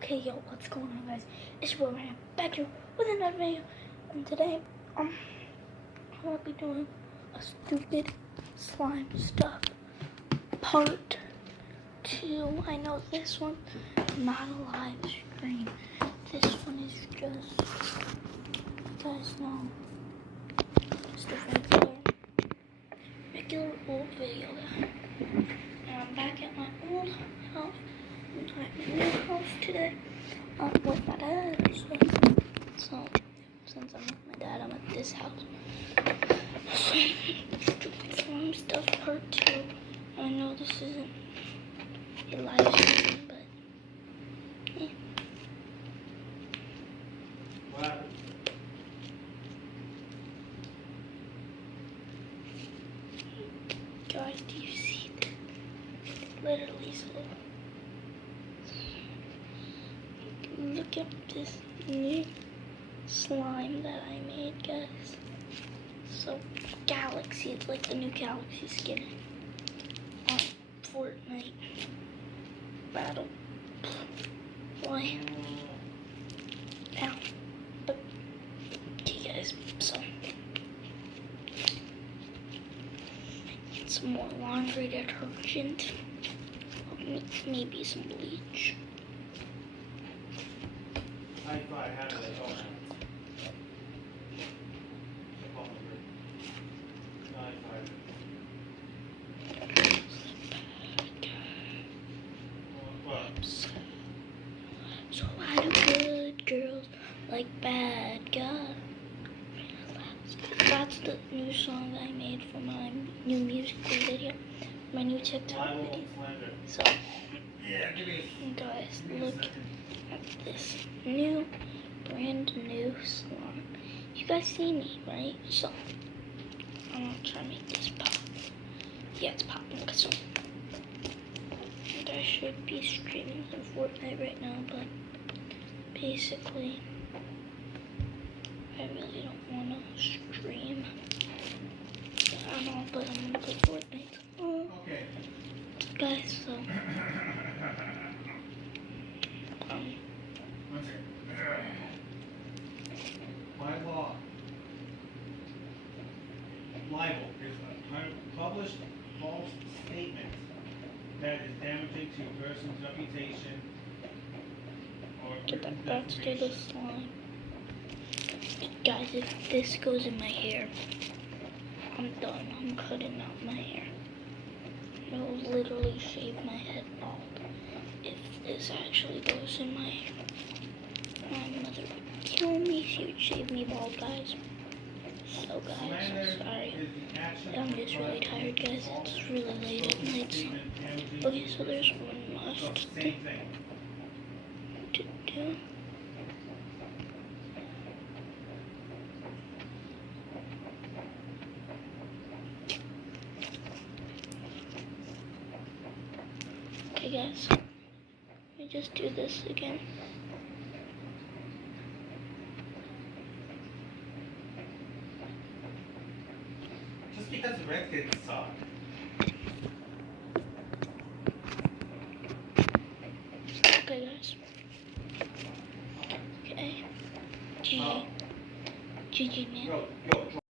Okay, yo, what's going on, guys? It's your boy Ryan back here with another video, and today I'm gonna be doing a stupid slime stuff part 2. I know this one not a live stream. This one is just, you guys know, just a regular old video. And I'm back at my old house. My new house today with my dad. So since I'm with my dad, I'm at this house. So stupid slime stuff part 2. I know this isn't a live stream, but yeah. What? Guys, do you see that? Literally so. Look at this new slime that I made, guys. So, Galaxy, it's like the new Galaxy skin on Fortnite Battle. Why? Ow. But, okay, guys, so. Get some more laundry detergent. Maybe some bleach. I had it at home. So why do good girls like bad guys? That's the new song I made for my new musical video, my new TikTok video. So, guys, look at this new, brand new slime. You guys see me, right? So, I'm gonna try to make this pop. Yeah, it's popping. So, and I should be streaming some Fortnite right now, but basically, I really don't want to stream. I don't know, but I'm gonna play Fortnite. Okay. Guys, so One second. By law, libel is a published false statement that is damaging to a person's reputation or get that back to the slime. Guys, if this goes in my hair, I'm done. I'm cutting out my hair. It'll literally shave my head bald if this actually goes in my hair. My mother would kill me. She would shave me bald, guys. So, guys, I'm sorry. I'm just really tired, guys. It's really late at night. So. Okay, so there's one last thing to do. Okay, guys, let me just do this again. Just because Rick didn't suck. Okay, guys. Okay. GG. Oh. GG, man. Yo,